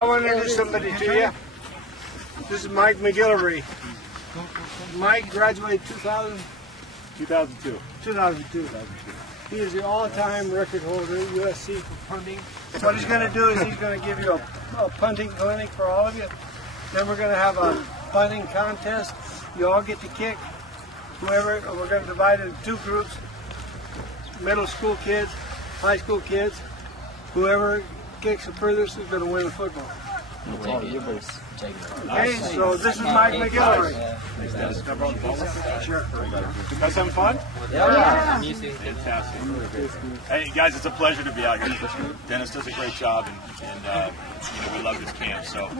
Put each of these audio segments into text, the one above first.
I want to introduce somebody to you. This is Mike McGillivray. Mike graduated 2002. He is the all-time record holder at USC for punting. What he's going to do is he's going to give you a punting clinic for all of you. Then we're going to have a punting contest. You all get to kick. Whoever, we're going to divide it into two groups. Middle school kids, high school kids. Whoever kicks the furthest is going to win the football. Okay, so this is Mike McGillivray. Sure. You guys having fun? Yeah. Fantastic. Hey guys, it's a pleasure to be out here. Dennis does a great job, and we love this camp. So,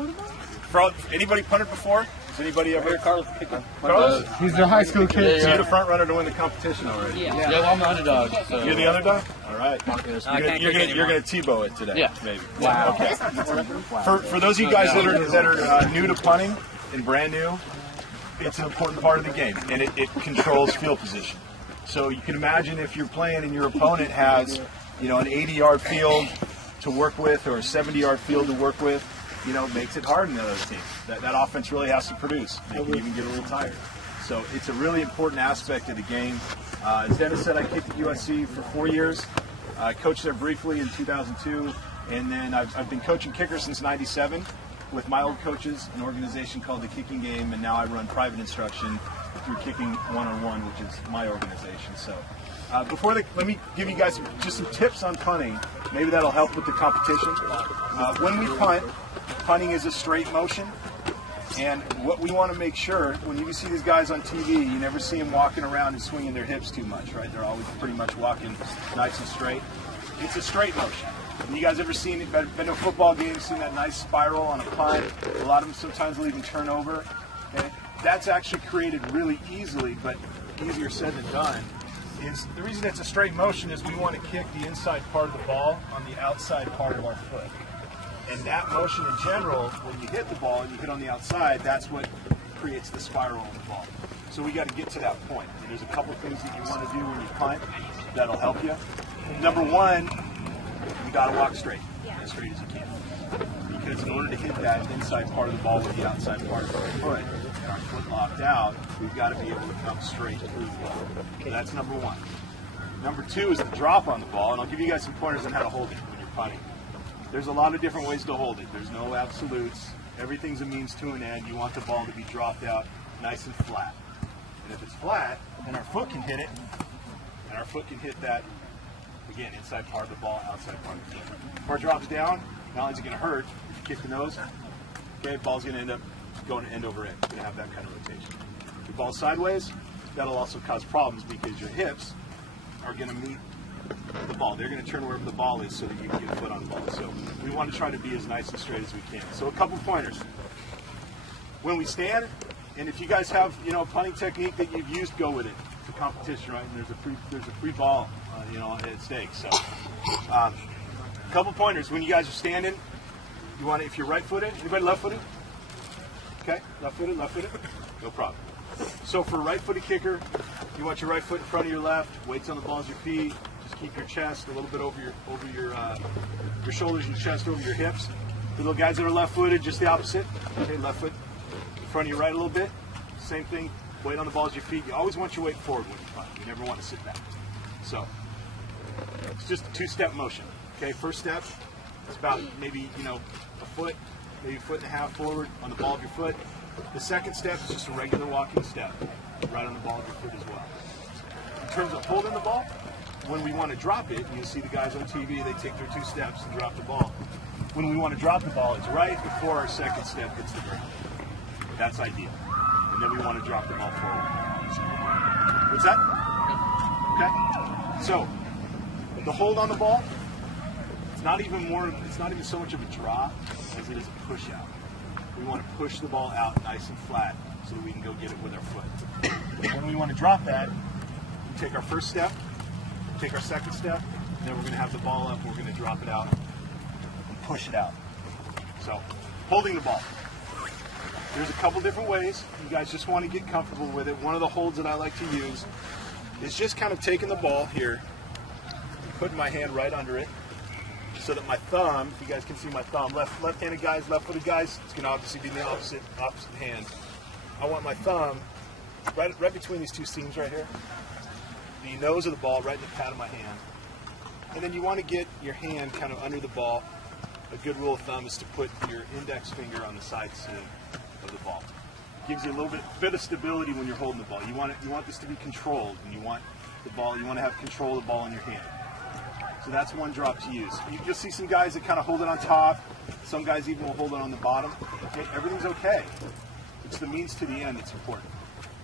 anybody punted before? Has anybody ever? Carlos? He's the high school kid. So you're the front runner to win the competition already. Yeah, well, I'm the underdog. So. You're the underdog? All right. You're gonna Tebow it today. Yeah. Maybe. Wow. Okay. For those of you guys that are new to punting and brand new, it's an important part of the game, and it controls field position. So you can imagine if you're playing and your opponent has, an 80-yard field to work with or a 70-yard field to work with, makes it hard in the other team. That offense really has to produce. They can even get a little tired. So it's a really important aspect of the game. As Dennis said, I kicked at USC for 4 years. I coached there briefly in 2002, and then I've been coaching kickers since '97 with my old coaches, an organization called the Kicking Game, and now I run private instruction through Kicking1on1, which is my organization. So let me give you guys just some tips on punting. Maybe that'll help with the competition. When we punt, punting is a straight motion, and what we want to make sure, when you see these guys on TV, you never see them walking around and swinging their hips too much, right? They're always pretty much walking nice and straight. It's a straight motion. You guys ever seen it, been to a football game, seen that nice spiral on a punt? A lot of them sometimes will even turn over. Okay? That's actually created really easily, but easier said than done. The reason it's a straight motion is we want to kick the inside part of the ball on the outside part of our foot. And that motion in general, when you hit the ball and you hit on the outside, that's what creates the spiral on the ball. So we got to get to that point. And there's a couple things that you want to do when you punt that'll help you. Number one, you got to walk straight, as straight as you can. Because in order to hit that inside part of the ball with the outside part of our foot, and our foot locked out, we've got to be able to come straight through the ball. So that's number one. Number two is the drop on the ball, and I'll give you guys some pointers on how to hold it when you're punting. There's a lot of different ways to hold it. There's no absolutes. Everything's a means to an end. You want the ball to be dropped out nice and flat. And if it's flat, then our foot can hit it, and our foot can hit that, again, inside part of the ball, outside part of the foot. If our drops down, not only is it going to hurt, if you kick the nose, okay, ball's going to end up going end over end. It's going to have that kind of rotation. If the ball's sideways, that'll also cause problems because your hips are going to meet the ball. They're going to turn wherever the ball is so that you can get a foot on the ball. So we want to try to be as nice and straight as we can. So a couple pointers. When we stand, and if you guys have a punting technique that you've used, go with it. It's a competition, right? And there's a free ball, at stake. So a couple pointers. When you guys are standing, you want to, if you're right-footed, anybody left-footed? Okay, left-footed, no problem. So for a right-footed kicker, you want your right foot in front of your left, weights on the balls of your feet. Just keep your chest a little bit over your shoulders and chest over your hips. For the guys that are left-footed, just the opposite. Okay, left foot in front of your right a little bit. Same thing, weight on the balls of your feet. You always want your weight forward when you punt. You never want to sit back. So it's just a two-step motion. Okay, first step, it's about maybe a foot, maybe a foot and a half forward on the ball of your foot. The second step is just a regular walking step, right on the ball of your foot as well. In terms of holding the ball, when we want to drop it, you see the guys on TV, they take their 2 steps and drop the ball. When we want to drop the ball, it's right before our second step hits the ground. That's ideal. And then we want to drop the ball forward. What's that? Okay. So, the hold on the ball, it's not even so much of a drop as it is a push out. We want to push the ball out nice and flat so that we can go get it with our foot. When we want to drop that, we take our first step, take our second step, and then we're going to have the ball up, we're going to drop it out and push it out. So, holding the ball. There's a couple different ways. You guys just want to get comfortable with it. One of the holds that I like to use is just kind of taking the ball here, putting my hand right under it, so that my thumb, if you guys can see my thumb, left-handed guys, left-footed guys, it's going to obviously be in the opposite hand. I want my thumb right between these two seams right here, the nose of the ball right in the pad of my hand. And then you want to get your hand kind of under the ball. A good rule of thumb is to put your index finger on the side seam of the ball. Gives you a little bit of stability when you're holding the ball. You want this to be controlled, and you want to have control of the ball in your hand. So that's one drop to use. You'll see some guys that kind of hold it on top. Some guys even will hold it on the bottom. Okay, everything's okay. It's the means to the end that's important.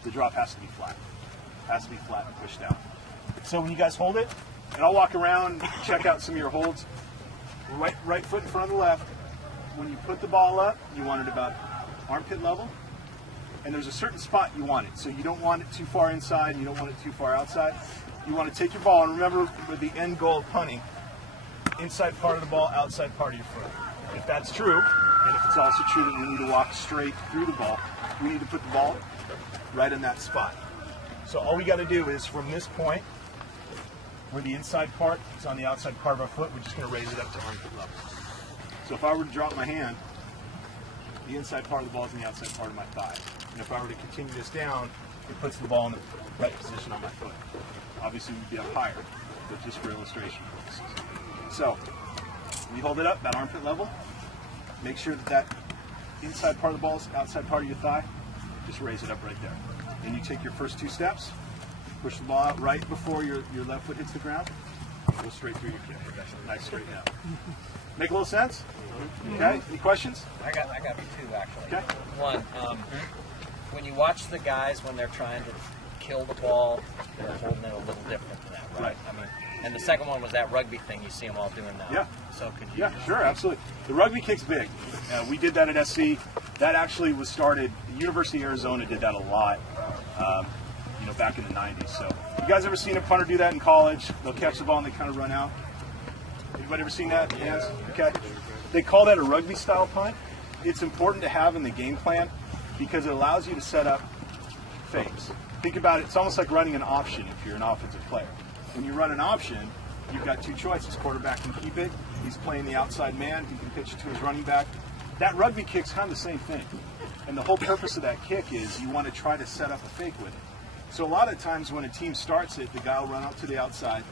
The drop has to be flat. It has to be flat and pushed down. So when you guys hold it, and I'll walk around, check out some of your holds. Right foot in front of the left. When you put the ball up, you want it about armpit level. And there's a certain spot you want it. So you don't want it too far inside, and you don't want it too far outside. You want to take your ball, and remember with the end goal of punting, inside part of the ball, outside part of your foot. If that's true, and if it's also true that we need to walk straight through the ball, we need to put the ball right in that spot. So all we got to do is from this point, where the inside part is on the outside part of our foot, we're just going to raise it up to armpit level. So if I were to drop my hand, the inside part of the ball is in the outside part of my thigh. And if I were to continue this down, it puts the ball in the right position on my foot. Obviously, we'd be up higher, but just for illustration purposes. So you hold it up about armpit level. Make sure that inside part of the ball is outside part of your thigh. Just raise it up right there. Then you take your first two steps. Push the ball out right before your left foot hits the ground. Go straight through your kick. Nice straight down. Make a little sense? Okay. Any questions? I got two actually. Okay. One, when you watch the guys when they're trying to kill the ball, they're holding it a little different than that, right? I mean, and the second one was that rugby thing you see them all doing now. Yeah. So could you? Yeah, sure, absolutely. The rugby kick's big. We did that at SC. That actually was started. The University of Arizona did that a lot. Back in the 90s. So, you guys ever seen a punter do that in college? They'll catch the ball and they kind of run out. Anybody ever seen that? Yes. Okay. They call that a rugby style punt. It's important to have in the game plan because it allows you to set up fakes. Think about it. It's almost like running an option if you're an offensive player. When you run an option, you've got two choices. Quarterback can keep it. He's playing the outside man. He can pitch it to his running back. That rugby kick's kind of the same thing. And the whole purpose of that kick is you want to try to set up a fake with it. So a lot of times when a team starts it, the guy will run out to the outside,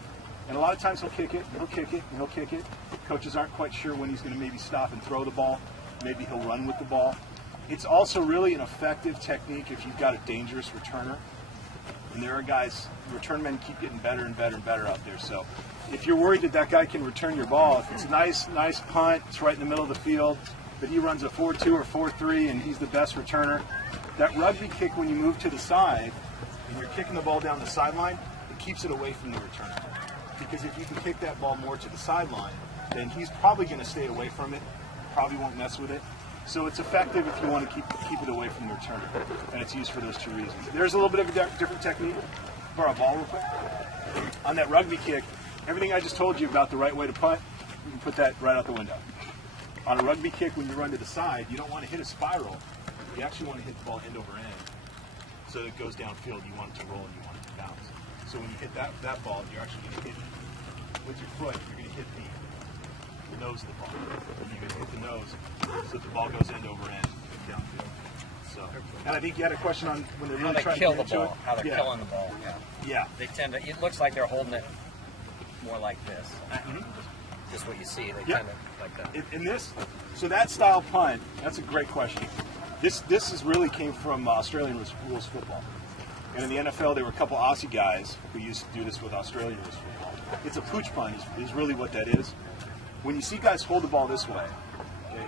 and a lot of times he'll kick it, and he'll kick it, and he'll kick it. Coaches aren't quite sure when he's going to maybe stop and throw the ball. Maybe he'll run with the ball. It's also really an effective technique if you've got a dangerous returner. And there are guys, return men keep getting better and better and better out there. So if you're worried that that guy can return your ball, if it's a nice punt, it's right in the middle of the field, but he runs a 4-2 or 4-3 and he's the best returner, that rugby kick when you move to the side, and you're kicking the ball down the sideline, it keeps it away from the returner. Because if you can kick that ball more to the sideline, then he's probably going to stay away from it, probably won't mess with it. So it's effective if you want to keep it away from the returner, and it's used for those two reasons. There's a little bit of a different technique for our ball real quick. On that rugby kick, everything I just told you about the right way to punt, you can put that right out the window. On a rugby kick, when you run to the side, you don't want to hit a spiral. You actually want to hit the ball end over end. So it goes downfield, you want it to roll and you want it to bounce. So when you hit that ball, you're actually going to hit it with your foot. You're going to hit the nose of the ball. And you're going to hit the nose so that the ball goes end over end downfield. So, and I think you had a question on when they're really trying to kill the ball. How they're killing the ball. Yeah. They tend to. It looks like they're holding it more like this. Just what you see. They tend to like that. In this, so that style punt, that's a great question. This is really came from Australian rules football. And in the NFL, there were a couple Aussie guys who used to do this with Australian rules football. It's a pooch punt is really what that is. When you see guys hold the ball this way,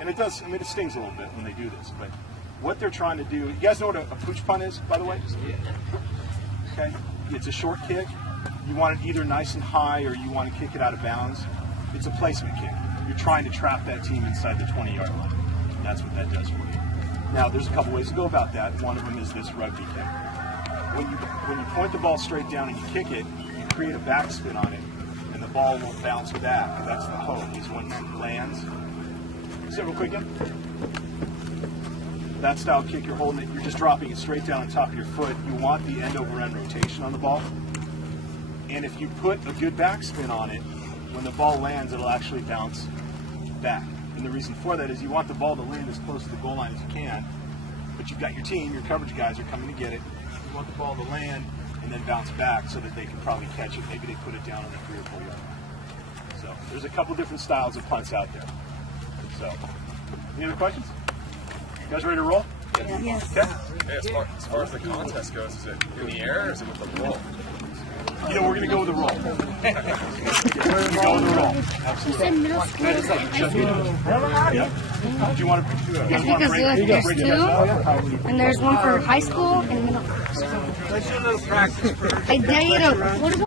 and it does, I mean, it stings a little bit when they do this, but what they're trying to do, you guys know what a pooch punt is, by the way? Okay, it's a short kick. You want it either nice and high or you want to kick it out of bounds. It's a placement kick. You're trying to trap that team inside the 20-yard line. And that's what that does for you. Now, there's a couple ways to go about that. One of them is this rugby kick. When you point the ball straight down and you kick it, you create a backspin on it, and the ball will bounce back. That's the hope, is when it lands. Say it real quick again. That style kick, you're holding it, you're just dropping it straight down on top of your foot. You want the end-over-end rotation on the ball. And if you put a good backspin on it, when the ball lands, it'll actually bounce back. And the reason for that is you want the ball to land as close to the goal line as you can, but you've got your team, your coverage guys are coming to get it. You want the ball to land and then bounce back so that they can probably catch it. Maybe they put it down on the 3 or 4 yard line. So there's a couple different styles of punts out there. So, any other questions? You guys ready to roll? Yes. Okay. Hey, as far as the contest goes, is it in the air or is it with the roll? You know, we're going to go with the roll. We're going to go with the roll. Absolutely. Middle school. Yeah. Do you want to break There's two, and there's one for high school and middle school. Let's do a little practice first. I dare you to. What about